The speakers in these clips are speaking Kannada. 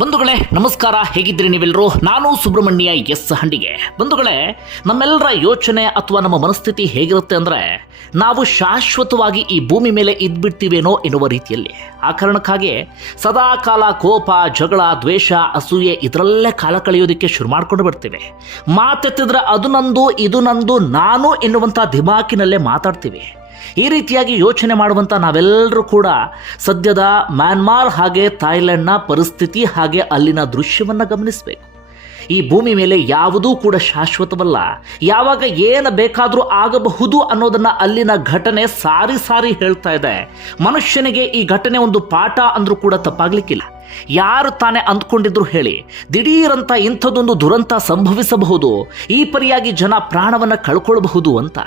ಬಂಧುಗಳೇ, ನಮಸ್ಕಾರ. ಹೇಗಿದ್ದೀರಿ ನೀವೆಲ್ಲರೂ? ನಾನು ಸುಬ್ರಹ್ಮಣ್ಯ ಎಸ್ ಹಂಡಿಗೆ. ಬಂಧುಗಳೇ, ನಮ್ಮೆಲ್ಲರ ಯೋಚನೆ ಅಥವಾ ನಮ್ಮ ಮನಸ್ಥಿತಿ ಹೇಗಿರುತ್ತೆ ಅಂದರೆ, ನಾವು ಶಾಶ್ವತವಾಗಿ ಈ ಭೂಮಿ ಮೇಲೆ ಇದ್ಬಿಡ್ತೀವೇನೋ ಎನ್ನುವ ರೀತಿಯಲ್ಲಿ. ಆ ಕಾರಣಕ್ಕಾಗಿ ಸದಾಕಾಲ ಕೋಪ, ಜಗಳ, ದ್ವೇಷ, ಅಸೂಯೆ ಇದರಲ್ಲೇ ಕಾಲ ಕಳೆಯೋದಕ್ಕೆ ಶುರು ಮಾಡಿಕೊಂಡು ಬಿಡ್ತೀವಿ. ಮಾತೆತ್ತಿದ್ರೆ ಅದು ನಂದು, ಇದು ನಂದು, ನಾನು ಎನ್ನುವಂಥ ದಿಮಾಕಿನಲ್ಲೇ ಮಾತಾಡ್ತೀವಿ. ಈ ರೀತಿಯಾಗಿ ಯೋಚನೆ ಮಾಡುವಂಥ ನಾವೆಲ್ಲರೂ ಕೂಡ ಸದ್ಯದ ಮ್ಯಾನ್ಮಾರ್ ಹಾಗೆ ಥಾಯ್ಲೆಂಡ್ನ ಪರಿಸ್ಥಿತಿ ಹಾಗೆ ಅಲ್ಲಿನ ದೃಶ್ಯವನ್ನು ಗಮನಿಸಬೇಕು. ಈ ಭೂಮಿ ಮೇಲೆ ಯಾವುದೂ ಕೂಡ ಶಾಶ್ವತವಲ್ಲ. ಯಾವಾಗ ಏನು ಬೇಕಾದರೂ ಆಗಬಹುದು ಅನ್ನೋದನ್ನ ಅಲ್ಲಿನ ಘಟನೆ ಸಾರಿ ಸಾರಿ ಹೇಳ್ತಾ ಇದೆ. ಮನುಷ್ಯನಿಗೆ ಈ ಘಟನೆ ಒಂದು ಪಾಠ ಅಂದ್ರೂ ಕೂಡ ತಪ್ಪಾಗ್ಲಿಕ್ಕಿಲ್ಲ. ಯಾರು ತಾನೇ ಅಂದ್ಕೊಂಡಿದ್ರು ಹೇಳಿ, ದಿಢೀರಂತ ಇಂಥದ್ದೊಂದು ದುರಂತ ಸಂಭವಿಸಬಹುದು, ಈ ಪರಿಯಾಗಿ ಜನ ಪ್ರಾಣವನ್ನ ಕಳ್ಕೊಳ್ಬಹುದು ಅಂತ.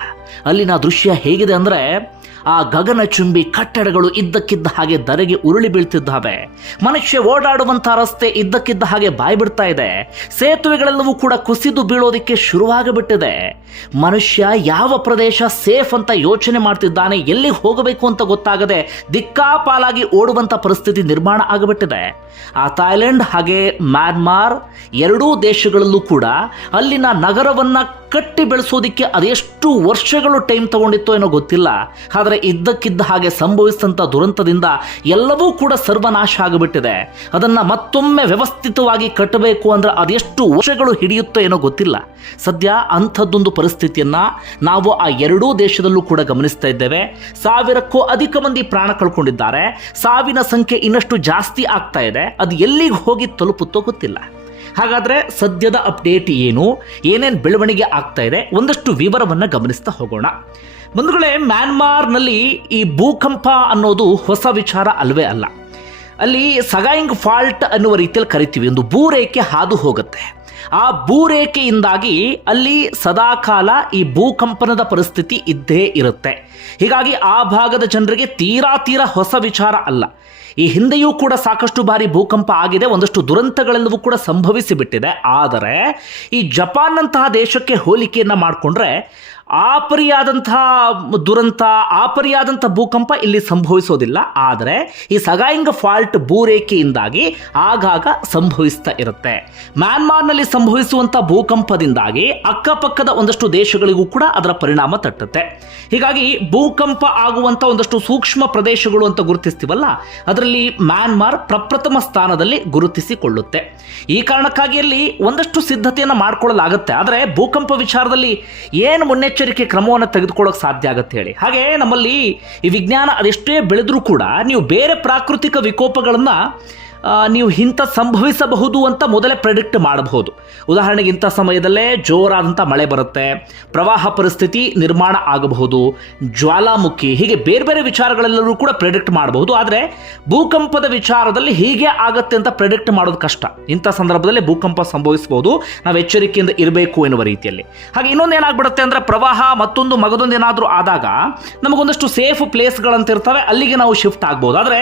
ಅಲ್ಲಿನ ದೃಶ್ಯ ಹೇಗಿದೆ ಅಂದ್ರೆ, ಆ ಗಗನಚುಂಬಿ ಕಟ್ಟಡಗಳು ಇದ್ದಕ್ಕಿದ್ದ ಹಾಗೆ ಧರೆಗೆ ಉರುಳಿ ಬೀಳ್ತಿದ್ದಾವೆ. ಮನುಷ್ಯ ಓಡಾಡುವಂಥ ರಸ್ತೆ ಇದ್ದಕ್ಕಿದ್ದ ಹಾಗೆ ಬಾಯಿ ಬಿಡ್ತಾ ಇದೆ. ಸೇತುವೆಗಳೆಲ್ಲವೂ ಕೂಡ ಕುಸಿದು ಬೀಳೋದಕ್ಕೆ ಶುರುವಾಗಬಿಟ್ಟಿದೆ. ಮನುಷ್ಯ ಯಾವ ಪ್ರದೇಶ ಸೇಫ್ ಅಂತ ಯೋಚನೆ ಮಾಡ್ತಿದ್ದಾನೆ, ಎಲ್ಲಿಗೆ ಹೋಗಬೇಕು ಅಂತ ಗೊತ್ತಾಗದೆ ದಿಕ್ಕಾಪಾಲಾಗಿ ಓಡುವಂಥ ಪರಿಸ್ಥಿತಿ ನಿರ್ಮಾಣ ಆಗಿಬಿಟ್ಟಿದೆ. ಆ ಥಾಯ್ಲೆಂಡ್ ಹಾಗೆ ಮ್ಯಾನ್ಮಾರ್ ಎರಡೂ ದೇಶಗಳಲ್ಲೂ ಕೂಡ ಅಲ್ಲಿನ ನಗರವನ್ನ ಕಟ್ಟಿ ಬೆಳೆಸೋದಕ್ಕೆ ಅದೆಷ್ಟು ವರ್ಷಗಳು ಟೈಮ್ ತಗೊಂಡಿತ್ತು ಏನೋ ಗೊತ್ತಿಲ್ಲ. ಆದರೆ ಇದ್ದಕ್ಕಿದ್ದ ಹಾಗೆ ಸಂಭವಿಸಿದಂಥ ದುರಂತದಿಂದ ಎಲ್ಲವೂ ಕೂಡ ಸರ್ವನಾಶ ಆಗಿಬಿಟ್ಟಿದೆ. ಅದನ್ನು ಮತ್ತೊಮ್ಮೆ ವ್ಯವಸ್ಥಿತವಾಗಿ ಕಟ್ಟಬೇಕು ಅಂದರೆ ಅದೆಷ್ಟು ವರ್ಷಗಳು ಹಿಡಿಯುತ್ತೋ ಏನೋ ಗೊತ್ತಿಲ್ಲ. ಸದ್ಯ ಅಂಥದ್ದೊಂದು ಪರಿಸ್ಥಿತಿಯನ್ನ ನಾವು ಆ ಎರಡೂ ದೇಶದಲ್ಲೂ ಕೂಡ ಗಮನಿಸ್ತಾ ಇದ್ದೇವೆ. ಸಾವಿರಕ್ಕೂ ಅಧಿಕ ಮಂದಿ ಪ್ರಾಣ ಕಳ್ಕೊಂಡಿದ್ದಾರೆ. ಸಾವಿನ ಸಂಖ್ಯೆ ಇನ್ನಷ್ಟು ಜಾಸ್ತಿ ಆಗ್ತಾ ಇದೆ, ಅದು ಎಲ್ಲಿಗೆ ಹೋಗಿ ತಲುಪುತ್ತೋ ಗೊತ್ತಿಲ್ಲ. ಹಾಗಾದ್ರೆ ಸದ್ಯದ ಅಪ್ಡೇಟ್ ಏನು, ಏನೇನು ಬೆಳವಣಿಗೆ ಆಗ್ತಾ ಇದೆ, ಒಂದಷ್ಟು ವಿವರವನ್ನು ಗಮನಿಸ್ತಾ ಹೋಗೋಣ. ಬಂಧುಗಳೇ, ಮ್ಯಾನ್ಮಾರ್ನಲ್ಲಿ ಈ ಭೂಕಂಪ ಅನ್ನೋದು ಹೊಸ ವಿಚಾರ ಅಲ್ವೇ ಅಲ್ಲ. ಅಲ್ಲಿ ಸಗಾಯಿಂಗ್ ಫಾಲ್ಟ್ ಅನ್ನುವ ರೀತಿಯಲ್ಲಿ ಕರಿತೀವಿ, ಒಂದು ಭೂರೇಖೆ ಹಾದು ಹೋಗುತ್ತೆ. ಆ ಭೂರೇಖೆಯಿಂದಾಗಿ ಅಲ್ಲಿ ಸದಾಕಾಲ ಈ ಭೂಕಂಪನದ ಪರಿಸ್ಥಿತಿ ಇದ್ದೇ ಇರುತ್ತೆ. ಹೀಗಾಗಿ ಆ ಭಾಗದ ಜನರಿಗೆ ತೀರಾ ತೀರಾ ಹೊಸ ವಿಚಾರ ಅಲ್ಲ. ಈ ಹಿಂದೆಯೂ ಕೂಡ ಸಾಕಷ್ಟು ಬಾರಿ ಭೂಕಂಪ ಆಗಿದೆ, ಒಂದಷ್ಟು ದುರಂತಗಳೆಲ್ಲವೂ ಕೂಡ ಸಂಭವಿಸಿಬಿಟ್ಟಿದೆ. ಆದರೆ ಈ ಜಪಾನ್ನಂತಹ ದೇಶಕ್ಕೆ ಹೋಲಿಕೆಯನ್ನು ಮಾಡಿಕೊಂಡ್ರೆ ಆ ಪರಿಯಾದಂತಹ ದುರಂತ, ಆಪರಿಯಾದಂಥ ಭೂಕಂಪ ಇಲ್ಲಿ ಸಂಭವಿಸೋದಿಲ್ಲ. ಆದರೆ ಈ ಸಗಾಯಿಂಗ್ ಫಾಲ್ಟ್ ಭೂರೇಖೆಯಿಂದಾಗಿ ಆಗಾಗ ಸಂಭವಿಸ್ತಾ ಇರುತ್ತೆ. ಮ್ಯಾನ್ಮಾರ್ನಲ್ಲಿ ಸಂಭವಿಸುವಂಥ ಭೂಕಂಪದಿಂದಾಗಿ ಅಕ್ಕಪಕ್ಕದ ಒಂದಷ್ಟು ದೇಶಗಳಿಗೂ ಕೂಡ ಅದರ ಪರಿಣಾಮ ತಟ್ಟುತ್ತೆ. ಹೀಗಾಗಿ ಭೂಕಂಪ ಆಗುವಂಥ ಒಂದಷ್ಟು ಸೂಕ್ಷ್ಮ ಪ್ರದೇಶಗಳು ಅಂತ ಗುರುತಿಸ್ತೀವಲ್ಲ, ಅದರಲ್ಲಿ ಮ್ಯಾನ್ಮಾರ್ ಪ್ರಪ್ರಥಮ ಸ್ಥಾನದಲ್ಲಿ ಗುರುತಿಸಿಕೊಳ್ಳುತ್ತೆ. ಈ ಕಾರಣಕ್ಕಾಗಿ ಅಲ್ಲಿ ಒಂದಷ್ಟು ಸಿದ್ಧತೆಯನ್ನು ಮಾಡಿಕೊಳ್ಳಲಾಗುತ್ತೆ. ಆದರೆ ಭೂಕಂಪ ವಿಚಾರದಲ್ಲಿ ಏನು ಮುನ್ನೆಚ್ಚರಿಕೆ ಕ್ರಮವನ್ನು ತೆಗೆದುಕೊಳ್ಳೋಕೆ ಸಾಧ್ಯ ಆಗುತ್ತೆ ಹೇಳಿ. ಹಾಗೆ ನಮ್ಮಲ್ಲಿ ಈ ವಿಜ್ಞಾನ ಅದೆಷ್ಟೇ ಬೆಳೆದರೂ ಕೂಡ ನೀವು ಬೇರೆ ಪ್ರಾಕೃತಿಕ ವಿಕೋಪಗಳನ್ನು ನೀವು ಇಂಥ ಸಂಭವಿಸಬಹುದು ಅಂತ ಮೊದಲೇ ಪ್ರೆಡಿಕ್ಟ್ ಮಾಡಬಹುದು. ಉದಾಹರಣೆಗೆ ಇಂಥ ಸಮಯದಲ್ಲೇ ಜೋರಾದಂಥ ಮಳೆ ಬರುತ್ತೆ, ಪ್ರವಾಹ ಪರಿಸ್ಥಿತಿ ನಿರ್ಮಾಣ ಆಗಬಹುದು, ಜ್ವಾಲಾಮುಖಿ, ಹೀಗೆ ಬೇರೆ ಬೇರೆ ವಿಚಾರಗಳೆಲ್ಲರೂ ಕೂಡ ಪ್ರೆಡಿಕ್ಟ್ ಮಾಡಬಹುದು. ಆದರೆ ಭೂಕಂಪದ ವಿಚಾರದಲ್ಲಿ ಹೀಗೆ ಆಗತ್ತೆ ಅಂತ ಪ್ರೆಡಿಕ್ಟ್ ಮಾಡೋದು ಕಷ್ಟ. ಇಂಥ ಸಂದರ್ಭದಲ್ಲಿ ಭೂಕಂಪ ಸಂಭವಿಸಬಹುದು. ನಾವು ಎಚ್ಚರಿಕೆಯಿಂದ ಇರಬೇಕು ಎನ್ನುವ ರೀತಿಯಲ್ಲಿ. ಹಾಗೆ ಇನ್ನೊಂದು ಏನಾಗ್ಬಿಡುತ್ತೆ ಅಂದರೆ ಪ್ರವಾಹ ಮತ್ತೊಂದು ಮಗದೊಂದು ಏನಾದರೂ ಆದಾಗ ನಮಗೊಂದಷ್ಟು ಸೇಫ್ ಪ್ಲೇಸ್ಗಳಂತಿರ್ತವೆ ಅಲ್ಲಿಗೆ ನಾವು ಶಿಫ್ಟ್ ಆಗ್ಬೋದು. ಆದರೆ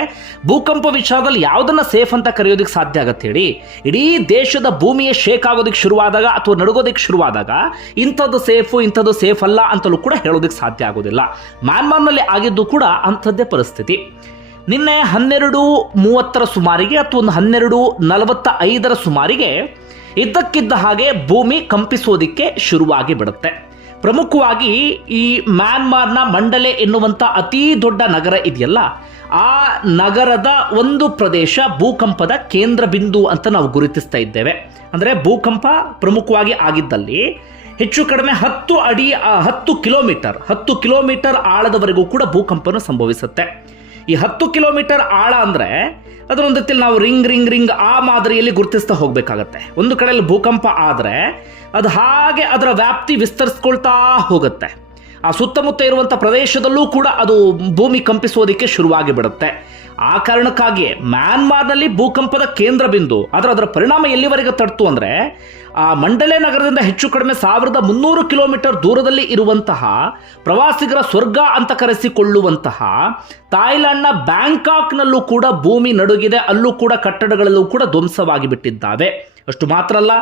ಭೂಕಂಪ ವಿಚಾರದಲ್ಲಿ ಯಾವುದನ್ನು ಸೇಫ್ ಅಂತ ಕರೆಯೋದಕ್ಕೆ ಸಾಧ್ಯ ಆಗತ್ತೆ ಹೇಳಿ. ಇಡೀ ದೇಶದ ಭೂಮಿಯೇ ಶೇಕ್ ಆಗೋದಕ್ಕೆ ಶುರುವಾದಾಗ ಅಥವಾ ನಡುಗೋದಕ್ಕೆ ಶುರುವಾದಾಗ ಇಂಥದ್ದು ಸೇಫು ಇಂಥದ್ದು ಸೇಫ್ ಅಲ್ಲ ಅಂತಲೂ ಕೂಡ ಹೇಳೋದಕ್ಕೆ ಸಾಧ್ಯ ಆಗೋದಿಲ್ಲ. ಮ್ಯಾನ್ಮಾರ್ನಲ್ಲಿ ಆಗಿದ್ದು ಕೂಡ ಅಂಥದ್ದೇ ಪರಿಸ್ಥಿತಿ. ನಿನ್ನೆ ಹನ್ನೆರಡು ಮೂವತ್ತರ ಸುಮಾರಿಗೆ ಅಥವಾ ಒಂದು ಹನ್ನೆರಡು ನಲವತ್ತ ಐದರ ಸುಮಾರಿಗೆ ಇದ್ದಕ್ಕಿದ್ದ ಹಾಗೆ ಭೂಮಿ ಕಂಪಿಸೋದಿಕ್ಕೆ ಶುರುವಾಗಿ ಬಿಡುತ್ತೆ. ಪ್ರಮುಖವಾಗಿ ಈ ಮ್ಯಾನ್ಮಾರ್ನ ಮಂಡಲೆ ಎನ್ನುವಂಥ ಅತೀ ದೊಡ್ಡ ನಗರ ಇದೆಯಲ್ಲ, ಆ ನಗರದ ಒಂದು ಪ್ರದೇಶ ಭೂಕಂಪದ ಕೇಂದ್ರ ಬಿಂದು ಅಂತ ನಾವು ಗುರುತಿಸ್ತಾ ಇದ್ದೇವೆ. ಅಂದರೆ ಭೂಕಂಪ ಪ್ರಮುಖವಾಗಿ ಆಗಿದ್ದಲ್ಲಿ ಹೆಚ್ಚು ಕಡಿಮೆ ಹತ್ತು ಅಡಿ ಹತ್ತು ಕಿಲೋಮೀಟರ್ ಹತ್ತು ಕಿಲೋಮೀಟರ್ ಆಳದವರೆಗೂ ಕೂಡ ಭೂಕಂಪನ ಸಂಭವಿಸುತ್ತೆ. ಈ ಹತ್ತು ಕಿಲೋಮೀಟರ್ ಆಳ ಅಂದರೆ ಅದರೊಂದು ನಾವು ರಿಂಗ್ ರಿಂಗ್ ರಿಂಗ್ ಆ ಮಾದರಿಯಲ್ಲಿ ಗುರುತಿಸ್ತಾ ಹೋಗಬೇಕಾಗತ್ತೆ. ಒಂದು ಕಡೆಯಲ್ಲಿ ಭೂಕಂಪ ಆದರೆ ಅದು ಹಾಗೆ ಅದರ ವ್ಯಾಪ್ತಿ ವಿಸ್ತರಿಸ್ಕೊಳ್ತಾ ಹೋಗುತ್ತೆ. ಆ ಸುತ್ತಮುತ್ತ ಇರುವಂಥ ಪ್ರದೇಶದಲ್ಲೂ ಕೂಡ ಅದು ಭೂಮಿ ಕಂಪಿಸೋದಕ್ಕೆ ಶುರುವಾಗಿ ಬಿಡುತ್ತೆ ಆ ಕಾರಣಕ್ಕಾಗಿಯೇ ಮ್ಯಾನ್ಮಾರ್ನಲ್ಲಿ ಭೂಕಂಪದ ಕೇಂದ್ರ ಬಿಂದು ಅದರ ಅದರ ಪರಿಣಾಮ ಎಲ್ಲಿವರೆಗೆ ತಡ್ತು ಅಂದರೆ, ಆ ಮಂಡಲೆ ನಗರದಿಂದ ಹೆಚ್ಚು ಕಡಿಮೆ ಸಾವಿರದ ಮುನ್ನೂರು ಕಿಲೋಮೀಟರ್ ದೂರದಲ್ಲಿ ಇರುವಂತಹ ಪ್ರವಾಸಿಗರ ಸ್ವರ್ಗ ಅಂತ ಕರೆಸಿಕೊಳ್ಳುವಂತಹ ಥಾಯ್ಲೆಂಡ್ನ ಬ್ಯಾಂಕಾಕ್ನಲ್ಲೂ ಕೂಡ ಭೂಮಿ ನಡುಗಿದೆ, ಅಲ್ಲೂ ಕೂಡ ಕಟ್ಟಡಗಳಲ್ಲೂ ಕೂಡ ಧ್ವಂಸವಾಗಿ ಬಿಟ್ಟಿದ್ದಾವೆ ಅಷ್ಟು ಮಾತ್ರ ಅಲ್ಲ,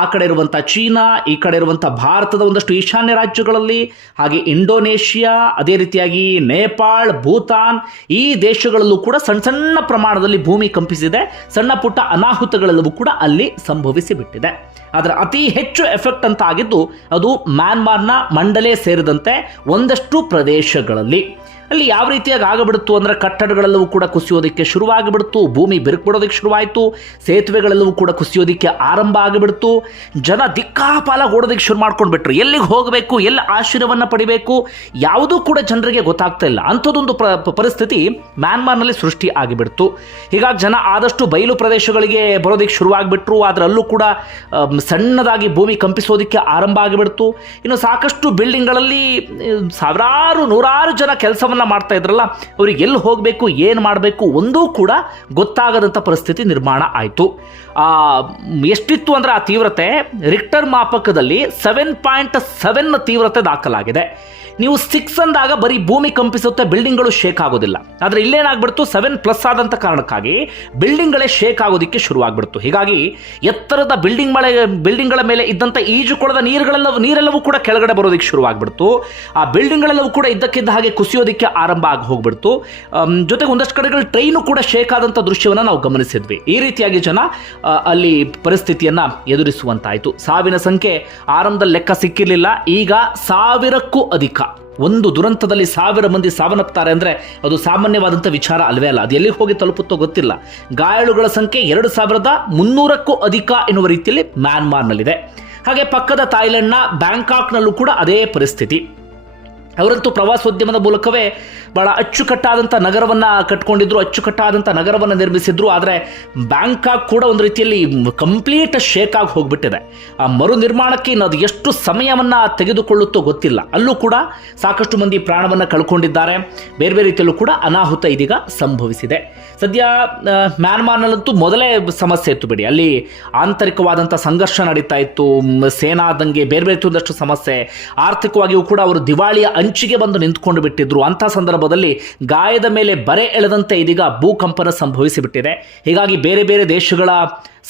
ಆ ಕಡೆ ಇರುವಂಥ ಚೀನಾ, ಈ ಕಡೆ ಇರುವಂಥ ಭಾರತದ ಒಂದಷ್ಟು ಈಶಾನ್ಯ ರಾಜ್ಯಗಳಲ್ಲಿ, ಹಾಗೆ ಇಂಡೋನೇಷ್ಯಾ, ಅದೇ ರೀತಿಯಾಗಿ ನೇಪಾಳ್, ಭೂತಾನ್, ಈ ದೇಶಗಳಲ್ಲೂ ಕೂಡ ಸಣ್ಣ ಸಣ್ಣ ಪ್ರಮಾಣದಲ್ಲಿ ಭೂಮಿ ಕಂಪಿಸಿದೆ. ಸಣ್ಣ ಪುಟ್ಟ ಅನಾಹುತಗಳೆಲ್ಲವೂ ಕೂಡ ಅಲ್ಲಿ ಸಂಭವಿಸಿ ಬಿಟ್ಟಿದೆ ಅದರ ಅತಿ ಹೆಚ್ಚು ಎಫೆಕ್ಟ್ ಅಂತ ಆಗಿದ್ದು, ಅದು ಮ್ಯಾನ್ಮಾರ್ನ ಮಂಡಲೆ ಸೇರಿದಂತೆ ಒಂದಷ್ಟು ಪ್ರದೇಶಗಳಲ್ಲಿ. ಅಲ್ಲಿ ಯಾವ ರೀತಿಯಾಗಿ ಆಗಬಿಡ್ತು ಅಂದ್ರೆ ಕಟ್ಟಡಗಳೆಲ್ಲವೂ ಕೂಡ ಕುಸಿಯೋದಕ್ಕೆ ಶುರುವಾಗಿಬಿಡ್ತು, ಭೂಮಿ ಬಿರುಕು ಬಿಡೋದಕ್ಕೆ ಶುರುವಾಯಿತು ಸೇತುವೆಗಳೆಲ್ಲವೂ ಕೂಡ ಕುಸಿಯೋದಕ್ಕೆ ಆರಂಭ ಆಗಿಬಿಡ್ತು. ಜನ ದಿಕ್ಕಾಪಾಲ ಓಡೋದಕ್ಕೆ ಶುರು ಮಾಡ್ಕೊಂಡು ಬಿಟ್ರು ಎಲ್ಲಿಗೆ ಹೋಗಬೇಕು ಎಲ್ಲಿ ಆಶ್ರಯವನ್ನು ಪಡಿಬೇಕು, ಯಾವುದೂ ಕೂಡ ಜನರಿಗೆ ಗೊತ್ತಾಗ್ತಾ ಇಲ್ಲ. ಅಂಥದ್ದೊಂದು ಪರಿಸ್ಥಿತಿ ಮ್ಯಾನ್ಮಾರ್ನಲ್ಲಿ ಸೃಷ್ಟಿ ಆಗಿಬಿಡ್ತು. ಹೀಗಾಗಿ ಜನ ಆದಷ್ಟು ಬಯಲು ಪ್ರದೇಶಗಳಿಗೆ ಬರೋದಕ್ಕೆ ಶುರುವಾಗಿಬಿಟ್ರು. ಅದರಲ್ಲೂ ಕೂಡ ಸಣ್ಣದಾಗಿ ಭೂಮಿ ಕಂಪಿಸೋದಕ್ಕೆ ಆರಂಭ ಆಗಿಬಿಡ್ತು. ಇನ್ನು ಸಾಕಷ್ಟು ಬಿಲ್ಡಿಂಗ್ಗಳಲ್ಲಿ ಸಾವಿರಾರು ನೂರಾರು ಜನ ಕೆಲಸವನ್ನ ಮಾಡ್ತಾ ಇದ್ರಲ್ಲ, ಅವ್ರಿಗೆ ಎಲ್ಲಿ ಹೋಗಬೇಕು, ಏನು ಮಾಡಬೇಕು ಒಂದೂ ಕೂಡ ಗೊತ್ತಾಗದಂಥ ಪರಿಸ್ಥಿತಿ ನಿರ್ಮಾಣ ಆಯಿತು. ಎಷ್ಟಿತ್ತು ಅಂದ್ರೆ ಆ ತೀವ್ರತೆ ರಿಕ್ಟರ್ ಮಾಪಕದಲ್ಲಿ ಸೆವೆನ್ ಪಾಯಿಂಟ್ ಸೆವೆನ್ ತೀವ್ರತೆ ದಾಖಲಾಗಿದೆ. ನೀವು ಸಿಕ್ಸ್ ಅಂದಾಗ ಬರೀ ಭೂಮಿ ಕಂಪಿಸುತ್ತೆ, ಬಿಲ್ಡಿಂಗ್ಗಳು ಶೇಕ್ ಆಗೋದಿಲ್ಲ. ಆದರೆ ಇಲ್ಲೇನಾಗ್ಬಿಡ್ತು? ಸೆವೆನ್ ಪ್ಲಸ್ ಆದಂಥ ಕಾರಣಕ್ಕಾಗಿ ಬಿಲ್ಡಿಂಗ್ಗಳೇ ಶೇಕ್ ಆಗೋದಕ್ಕೆ ಶುರುವಾಗ್ಬಿಡ್ತು. ಹೀಗಾಗಿ ಎತ್ತರದ ಬಿಲ್ಡಿಂಗ್ ಮಳೆ, ಬಿಲ್ಡಿಂಗ್ಗಳ ಮೇಲೆ ಇದ್ದಂಥ ಈಜುಕೊಳದ ನೀರುಗಳೆಲ್ಲ ನೀರೆಲ್ಲವೂ ಕೂಡ ಕೆಳಗಡೆ ಬರೋದಕ್ಕೆ ಶುರುವಾಗ್ಬಿಡ್ತು. ಆ ಬಿಲ್ಡಿಂಗ್ಗಳೆಲ್ಲವೂ ಕೂಡ ಇದ್ದಕ್ಕಿದ್ದ ಹಾಗೆ ಕುಸಿಯೋದಕ್ಕೆ ಆರಂಭ ಆಗಿ ಹೋಗ್ಬಿಡ್ತು ಜೊತೆಗೆ ಒಂದಷ್ಟು ಕಡೆಗಳು ಟ್ರೈನು ಕೂಡ ಶೇಕ್ ಆದಂಥ ದೃಶ್ಯವನ್ನು ನಾವು ಗಮನಿಸಿದ್ವಿ. ಈ ರೀತಿಯಾಗಿ ಜನ ಅಲ್ಲಿ ಪರಿಸ್ಥಿತಿಯನ್ನ ಎದುರಿಸುವಂತಾಯಿತು. ಸಾವಿನ ಸಂಖ್ಯೆ ಆರಂಭದಲ್ಲಿ ಲೆಕ್ಕ ಸಿಕ್ಕಿರಲಿಲ್ಲ. ಈಗ ಸಾವಿರಕ್ಕೂ ಅಧಿಕ. ಒಂದು ದುರಂತದಲ್ಲಿ ಸಾವಿರ ಮಂದಿ ಸಾವನ್ನಪ್ತಾರೆ ಅಂದರೆ ಅದು ಸಾಮಾನ್ಯವಾದಂಥ ವಿಚಾರ ಅಲ್ವೇ ಅಲ್ಲ. ಅದು ಎಲ್ಲಿಗೆ ಹೋಗಿ ತಲುಪುತ್ತೋ ಗೊತ್ತಿಲ್ಲ. ಗಾಯಾಳುಗಳ ಸಂಖ್ಯೆ ಎರಡು ಸಾವಿರದ ಮುನ್ನೂರಕ್ಕೂ ಅಧಿಕ ಎನ್ನುವ ರೀತಿಯಲ್ಲಿ ಮ್ಯಾನ್ಮಾರ್ನಲ್ಲಿದೆ. ಹಾಗೆ ಪಕ್ಕದ ಥಾಯ್ಲೆಂಡ್ನ ಬ್ಯಾಂಕಾಕ್ನಲ್ಲೂ ಕೂಡ ಅದೇ ಪರಿಸ್ಥಿತಿ. ಅವರಂತೂ ಪ್ರವಾಸೋದ್ಯಮದ ಮೂಲಕವೇ ಬಹಳ ಅಚ್ಚುಕಟ್ಟಾದಂಥ ನಗರವನ್ನು ಕಟ್ಕೊಂಡಿದ್ರು, ಅಚ್ಚುಕಟ್ಟಾದಂಥ ನಗರವನ್ನು ನಿರ್ಮಿಸಿದ್ರು. ಆದರೆ ಬ್ಯಾಂಕಾಕ್ ಕೂಡ ಒಂದು ರೀತಿಯಲ್ಲಿ ಕಂಪ್ಲೀಟ್ ಶೇಕ್ ಆಗಿ ಹೋಗ್ಬಿಟ್ಟಿದೆ. ಆ ಮರು ನಿರ್ಮಾಣಕ್ಕೆ ಇನ್ನದು ಎಷ್ಟು ಸಮಯವನ್ನು ತೆಗೆದುಕೊಳ್ಳುತ್ತೋ ಗೊತ್ತಿಲ್ಲ. ಅಲ್ಲೂ ಕೂಡ ಸಾಕಷ್ಟು ಮಂದಿ ಪ್ರಾಣವನ್ನು ಕಳ್ಕೊಂಡಿದ್ದಾರೆ. ಬೇರೆ ಬೇರೆ ರೀತಿಯಲ್ಲೂ ಕೂಡ ಅನಾಹುತ ಇದೀಗ ಸಂಭವಿಸಿದೆ. ಸದ್ಯ ಮ್ಯಾನ್ಮಾರ್ನಲ್ಲಂತೂ ಮೊದಲೇ ಸಮಸ್ಯೆ ಇತ್ತು ಬಿಡಿ. ಅಲ್ಲಿ ಆಂತರಿಕವಾದಂಥ ಸಂಘರ್ಷ ನಡೀತಾ ಇತ್ತು. ಸೇನಾ ದಂಗೆ ಬೇರೆ ಬೇರೆ ಒಂದಷ್ಟು ಸಮಸ್ಯೆ. ಆರ್ಥಿಕವಾಗಿಯೂ ಕೂಡ ಅವರು ದಿವಾಳಿಯ ಅಂಚಿಗೆ ಬಂದು ನಿಂತ್ಕೊಂಡು ಬಿಟ್ಟಿದ್ರು. ಅಂಥ ಸಂದರ್ಭದಲ್ಲಿ ಗಾಯದ ಮೇಲೆ ಬರೆ ಎಳೆದಂತೆ ಇದೀಗ ಭೂಕಂಪನ ಸಂಭವಿಸಿಬಿಟ್ಟಿದೆ. ಹೀಗಾಗಿ ಬೇರೆ ಬೇರೆ ದೇಶಗಳ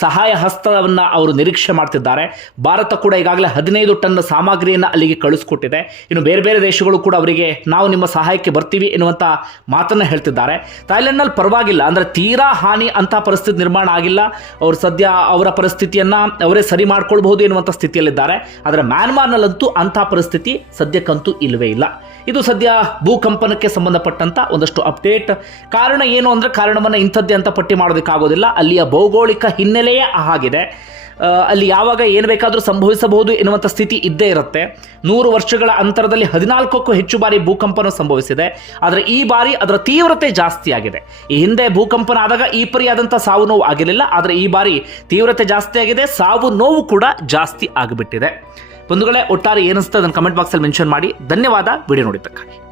ಸಹಾಯ ಹಸ್ತವನ್ನು ಅವರು ನಿರೀಕ್ಷೆ ಮಾಡ್ತಿದ್ದಾರೆ. ಭಾರತ ಕೂಡ ಈಗಾಗಲೇ ಹದಿನೈದು ಟನ್ ಸಾಮಗ್ರಿಯನ್ನು ಅಲ್ಲಿಗೆ ಕಳಿಸ್ಕೊಟ್ಟಿದೆ. ಇನ್ನು ಬೇರೆ ಬೇರೆ ದೇಶಗಳು ಕೂಡ ಅವರಿಗೆ ನಾವು ನಿಮ್ಮ ಸಹಾಯಕ್ಕೆ ಬರ್ತೀವಿ ಎನ್ನುವಂಥ ಮಾತನ್ನು ಹೇಳ್ತಿದ್ದಾರೆ. ಥಾಯ್ಲೆಂಡ್ನಲ್ಲಿ ಪರವಾಗಿಲ್ಲ. ಅಂದರೆ ತೀರಾ ಹಾನಿ ಅಂಥ ಪರಿಸ್ಥಿತಿ ನಿರ್ಮಾಣ ಆಗಿಲ್ಲ. ಅವರು ಸದ್ಯ ಅವರ ಪರಿಸ್ಥಿತಿಯನ್ನು ಅವರೇ ಸರಿ ಮಾಡ್ಕೊಳ್ಬಹುದು ಎನ್ನುವಂಥ ಸ್ಥಿತಿಯಲ್ಲಿದ್ದಾರೆ. ಆದರೆ ಮ್ಯಾನ್ಮಾರ್ನಲ್ಲಂತೂ ಅಂಥ ಪರಿಸ್ಥಿತಿ ಸದ್ಯಕ್ಕಂತೂ ಇಲ್ಲವೇ ಇಲ್ಲ. ಇದು ಸದ್ಯ ಭೂಕಂಪನಕ್ಕೆ ಸಂಬಂಧಪಟ್ಟಂತ ಒಂದಷ್ಟು ಅಪ್ಡೇಟ್. ಕಾರಣ ಏನು ಅಂದರೆ ಕಾರಣವನ್ನು ಇಂಥದ್ದೇ ಅಂತ ಪಟ್ಟಿ ಮಾಡೋದಕ್ಕಾಗೋದಿಲ್ಲ. ಅಲ್ಲಿಯ ಭೌಗೋಳಿಕ ಹಿನ್ನೆಲೆಯೇ ಆಗಿದೆ ಅಲ್ಲಿ ಯಾವಾಗ ಏನು ಬೇಕಾದರೂ ಸಂಭವಿಸಬಹುದು ಎನ್ನುವಂಥ ಸ್ಥಿತಿ ಇದ್ದೇ ಇರುತ್ತೆ. ನೂರು ವರ್ಷಗಳ ಅಂತರದಲ್ಲಿ ಹದಿನಾಲ್ಕಕ್ಕೂ ಹೆಚ್ಚು ಬಾರಿ ಭೂಕಂಪನ ಸಂಭವಿಸಿದೆ. ಆದರೆ ಈ ಬಾರಿ ಅದರ ತೀವ್ರತೆ ಜಾಸ್ತಿ ಆಗಿದೆ ಈ ಹಿಂದೆ ಭೂಕಂಪನ ಆದಾಗ ಈ ಪರಿಯಾದಂಥ ಸಾವು ನೋವು ಆಗಿರಲಿಲ್ಲ. ಆದರೆ ಈ ಬಾರಿ ತೀವ್ರತೆ ಜಾಸ್ತಿ ಆಗಿದೆ ಸಾವು ನೋವು ಕೂಡ ಜಾಸ್ತಿ ಆಗಿಬಿಟ್ಟಿದೆ. ಬಂಧುಗಳೇ ಒಟ್ಟಾರೆ ಏನಿಸ್ತದೆ ಅದನ್ನು ಕಮೆಂಟ್ ಬಾಕ್ಸಲ್ಲಿ ಮೆನ್ಷನ್ ಮಾಡಿ. ಧನ್ಯವಾದ. ವಿಡಿಯೋ ನೋಡಿದ್ದಕ್ಕಾಗಿ.